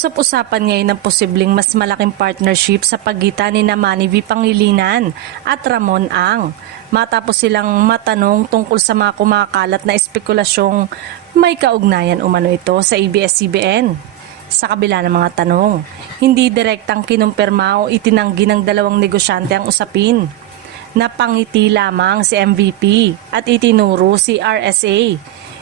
Usap-usapan ngayon ng posibleng mas malaking partnership sa pagitan ni Manny V. Pangilinan at Ramon Ang. Matapos silang matanong tungkol sa mga kumakalat na espekulasyong may kaugnayan umano ito sa ABS-CBN. Sa kabila ng mga tanong, hindi direktang kinumpirma o itinanggi ng dalawang negosyante ang usapin. Napangiti lamang si MVP at itinuro si RSA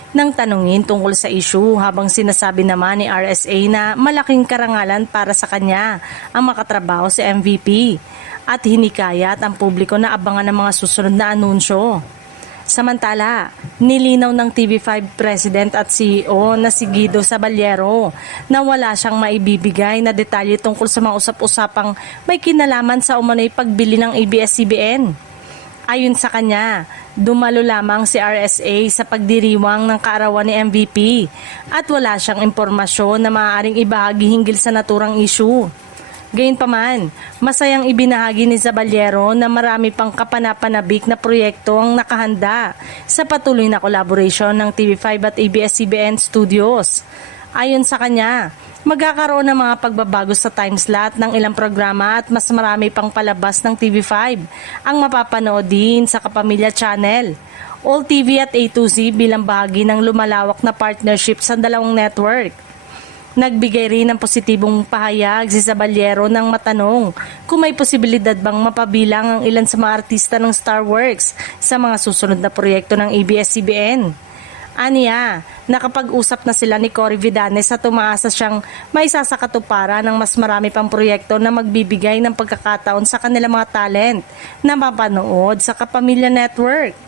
nang tanungin tungkol sa issue, habang sinasabi naman ni RSA na malaking karangalan para sa kanya ang makatrabaho si MVP at hinikayat ang publiko na abangan ng mga susunod na anunsyo. Samantala, nilinaw ng TV5 President at CEO na si Guido Sabaliero na wala siyang maibibigay na detalye tungkol sa mga usap-usapang may kinalaman sa umano'y pagbili ng ABS-CBN. Ayon sa kanya, dumalo lamang si RSA sa pagdiriwang ng kaarawan ni MVP at wala siyang impormasyon na maaaring ibahagi hinggil sa naturang issue. Gayunpaman, masayang ibinahagi ni Zabaliero na marami pang kapanapanabik na proyekto ang nakahanda sa patuloy na collaboration ng TV5 at ABS-CBN Studios. Ayon sa kanya, magkakaroon ng mga pagbabago sa time slot ng ilang programa at mas marami pang palabas ng TV5 ang mapapanood din sa Kapamilya Channel, All TV at A2Z bilang bahagi ng lumalawak na partnership sa dalawang network. Nagbigay rin ng positibong pahayag si Zabaliero nang matanong kung may posibilidad bang mapabilang ang ilan sa mga artista ng Starworks sa mga susunod na proyekto ng ABS-CBN. Aniya, nakapag-usap na sila ni Cory Vidanes at umaasa siyang maisasakatuparan ng mas marami pang proyekto na magbibigay ng pagkakataon sa kanilang mga talent na mapanood sa Kapamilya Network.